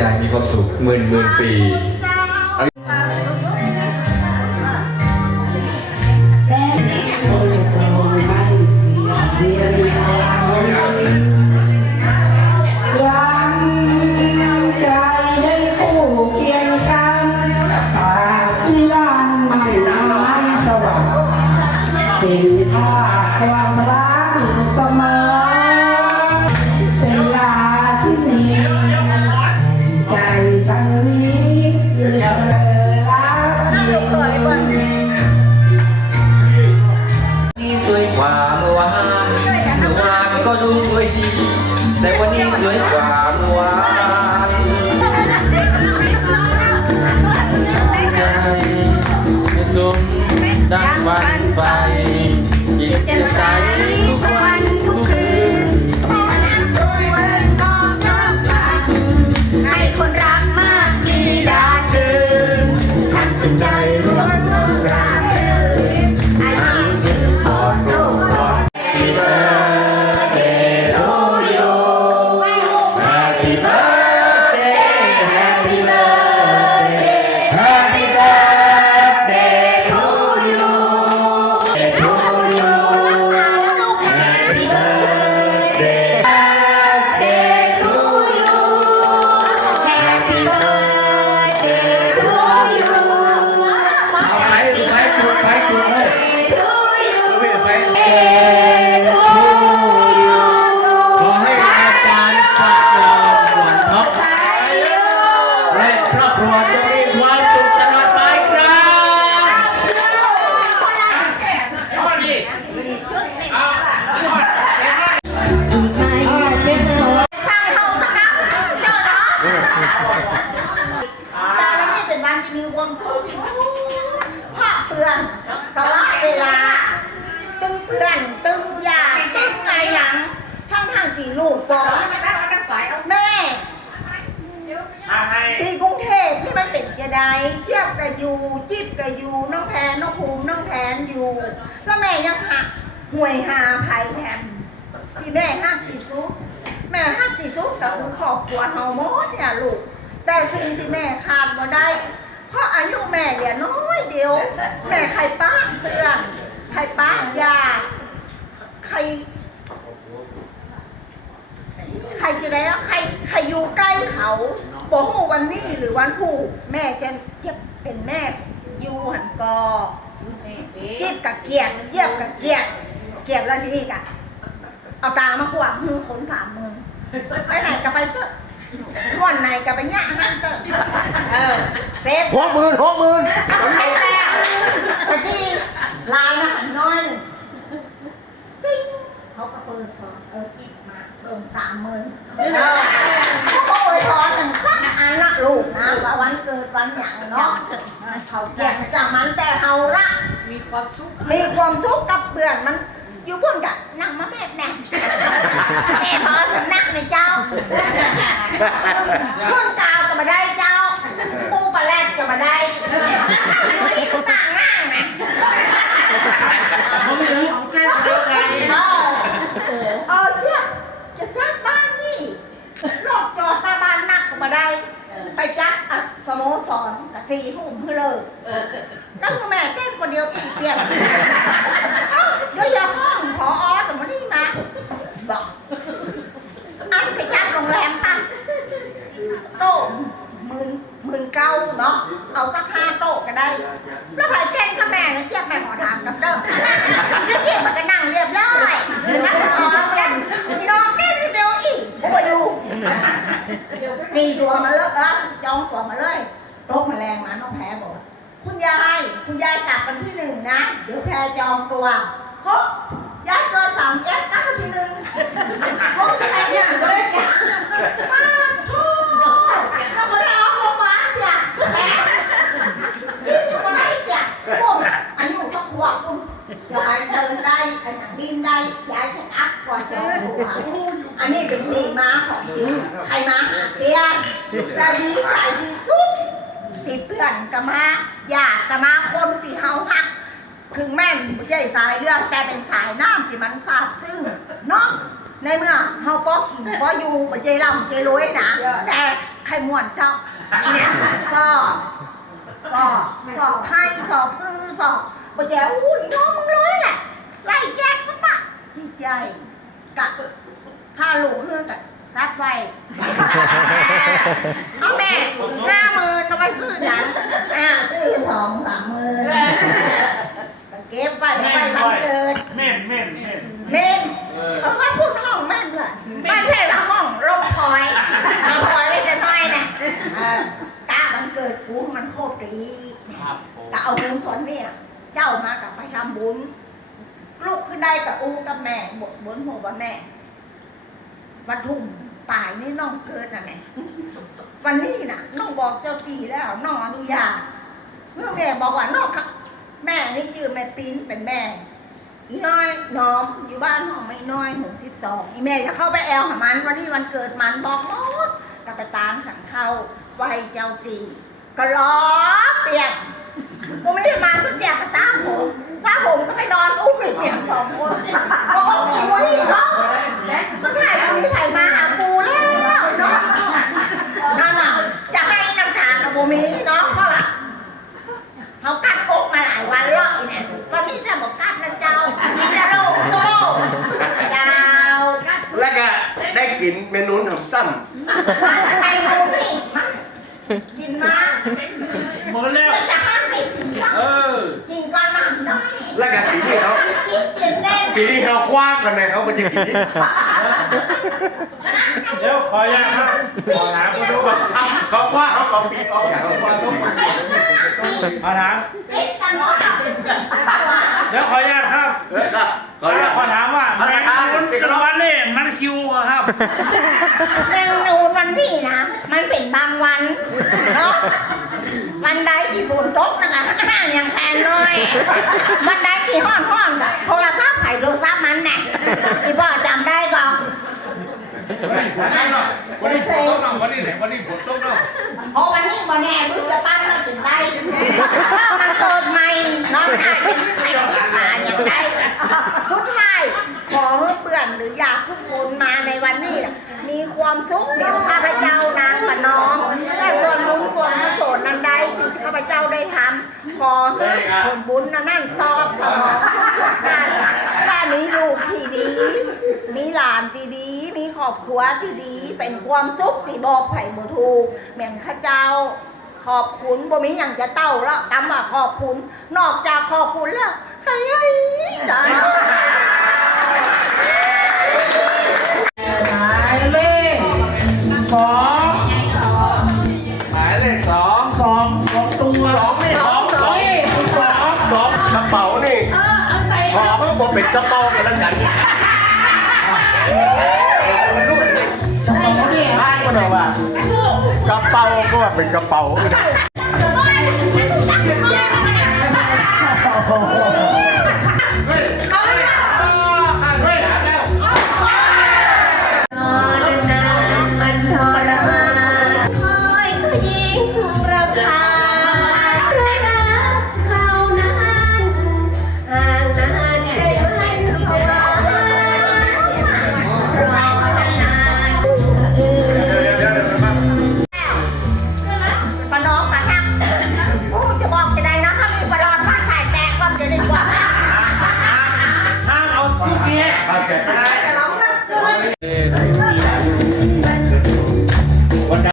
ยายมีความสุขหมื่นหมื่นปี บอกว่าแม่ที่กรุงเทพที่มันเป็นจะไดเจี๊ยบกับอยู่ จิ๊บกับอยู่ น้องแพนน้องภูมิน้องแพนอยู่ แล้วแม่ยังหักห่วยหาภัยแถมที่แม่หักที่สุดแม่หักที่สุดก็คือครอบครัวเฮาหมดเนี่ยลูก แต่สิ่งที่แม่ขาดบ่ได้ เพราะอายุแม่เหลือน้อยเดียว แม่ใครป้าเตือน ใครป้ายา ใคร ใครจะได้ใครใครอยู่ใกล้เขาบอกฮู้วันนี้หรือวันผู้แม่จะจะเป็นแม่อยู่หันกอจีบกับเกียรติเยียบกับเกียรติเกียรติแล้วทีนี้กะเอาตามาขวางมือขนสามมือไปไหนก็ไปเถอะม่วนไหนก็ไปย่าห้างเถอะเออเซฟหกหมื่นหกหมื่น ไปแล้วไปที่ลายมาหันน้อยหนึ่งติ้งเขาก็เปิดพอเอออีกมาเติมสามหมื่นเออเขาโวยพรหนึ่งสักอันละลูกนะว่าวันเกิดวันอย่างเนาะเขาเกลียดจากมันแต่เขารัก มีควา มสุขมีความสุขกับเพื่อนมัน อยู่พุ่นกะนั่งมาแม่แม่แม่พอสำนักในเจ้าพุ่นกาวก็มาได้เจ้า ปูปลาแรกก็มาได้อีกต่างง่างนะเขาไม่รู้เต้นเดียวไงเออเออเทียบจะจัดบ้านนี่รอบจอดหน้าบ้านนักก็มาได้ ไปจัดอะสโมสรกับสี่ทุ่มเพื่อเลิก นั่นคือแม่แก้คนเดียวอีกเปลี่ยนเอ้าเดี๋ยวอย่าห้องพออสมนี่มาบอกอันไปจัดโรงแรมป่ะโต๊ะหมื่นหมื่นเก้าเนาะเอาสักห้าโต๊ะก็ได้ แล้วไผ่แก้กับแม่นะเจี๊ยบแม่ขอถามกับเด้อเจี๊ยบมันก็นั่งเรียบร้อยนั่งขอแก้พี่น้องแก้เดียวอีกกูไปอยู่ตีตัวมาเลยเออจองตัวมาเลยโรคแมลงมาน้องแพ้บอกว่า คุณยาย คุณยายกลับวันที่หนึ่งนะ เดี๋ยวแพรจองตัวฮึยายเกินสามแยกตั้งวันที่หนึ่งโอ้ยอะไรเนี่ยก็ได้จ้ะมาทุกก็ไม่ได้เอาลงมาจ้ะนี่ยังไม่ได้จ้ะโอ้อันนี้ผมสักขวบคุณยายเดินได้ อันนั้นดิ้นได้ยายจะอัพกว่าจองตัวอันนี้เป็นตีม้าของจริงใครมาหาเตี้ยเราดีใจที่สู้ ขวบอนกะมาญาติกะมาคนที่เฮาฮัก ถึงแม่นบ่ใช่สายเลือดแต่เป็นสายน้ำที่มันซาบซึ้งเนาะในเมื่อเฮาป้อขิงป้ออยู่บ่ใจร่ำใจรวยนะแต่ใครม่วนเจ้าเนี่ยสอบสอบสอบให้สอบพือสอบบ่แย่อุ้ยน้องมึงเลยแหละไล่แจกสปะจิตใจกะถ้าลูกเฮือกับซัดไฟเอาแม่ห้าหมื่นเอาไปซื้อหนังอ่าซื้อสองสามหมื่นก็เก็บไปไปวันเกิด แม่นแม่นแม่น เม่นเออมันพูดห้องแม่นเลยบ้านแพ่ละห้องลงคอยลงคอยไว้จะน้อยนะเออกามันเกิดกูมันโคตรดี ครับผม จะเอาบุญส่วนเนี่ย เจ้ามากับไปทำบุญ ลูกขึ้นได้กับอูกับแม่บทบนหัววันแม่วันทุ่มป่ายนี่น้องเกิดนะแม่วันนี้นะน้องบอกเจ้าตีแล้วน้องอนุญาตเมื่อแม่บอกว่าน้องครับ แม่นี่ชื่อแม่ปีนเป็นแม่อีน้อยน้องอยู่บ้านห้องไม่น้อยหนึ่งสิบสองอีแม่จะเข้าไปแอลหามันวันนี้วันเกิดมันบอกมดกับไปตามสั่งเข้าไวเจ้าตีก็ล้อเตียง ผมไม่ได้มาสุดแจกก็สร้าผมสร้าผมก็ไปนอนอุ้มอีกเตียงสองคนก็โอ้โหเนาะก็ถ่ายตรงนี้ถ่ายมาหาปูแล้วเนาะนั่นน่ะจะให้น้ำตาลกับโบมีเนาะเพราะว่าเขากัดอกมาหลายวันแล้วอีเนี่ยวันนี้จะบอกกัดนะเจ้าอีจะโลกโตเจ้าแล้วก็ได้กินเมนูหนำซ้มันไปดูนี่มันกินมาหมดแล้ว เออกินก่อนมาหน่อยำแล้วก็ปีนี้เขากินกินแน่นปีนี้เขาคว้ากันเลยเขาก็จะกินนี่เดี๋ยวขออนุญาตครับขอถามคุณดูก่อนเขาคว้าเขาก็ปีเขาอย่างเขาคว้าเขาขอถามกินกันหมด เดี๋ยวขออนุญาตครับเออก็เขาอยากขอถามว่าแมงมุมกลางวันนี่มันคิวเหรอครับเมนูวันนี้นะ มันเป็นบางวันเนาะวันใดที่ฝนตกนะคะห้างอย่างแทนเลยวันใดที่ห้อนห้อนๆโทรศัพท์ไผ่โทรศัพท์มันแน่ที่บอกจำได้ก่อนวันนี้ฝนตกเนาะวันนี้ไหนวันนี้ฝนตกเนาะ โอ้วันนี้วันแน่มึงจะปั้นเราถึงได้เรามันเกิดใหม่น้องชายเป็นที่ไหนที่หาอย่างไรชุดไทยขอให้เปื่อนหรืออยากทุกคนมาในวันนี้ มีความสุขเดี๋ยวข้าพเจ้านางกับน้องและส่วนบุญส่วนกุศลนั้นใดที่ข้าพเจ้าได้ทำขอให้ผลบุญนั้นนั่นตอบสนองทุกๆการถ้ามีลูกที่ดี มีหลานที่ดี ครอบครัวที่ดีเป็นความสุขที่บอกไผ่บ่ถูกแม่นข้าเจ้า ขอบคุณบ่มีอย่างจะเต้าล้วตำมาขอบคุณ นอกจากขอบคุณแล้วใครจ้าหมายเลขสองหมายเลขสองสองสองตัวสองนี่สองสองสองสองกระเป๋านี่ขอเพิ่งบอกเป็นกระเป๋ากันแล้วกัน ก็ได้ว่ากระเป๋าก็ว่าเป็นกระเป๋าน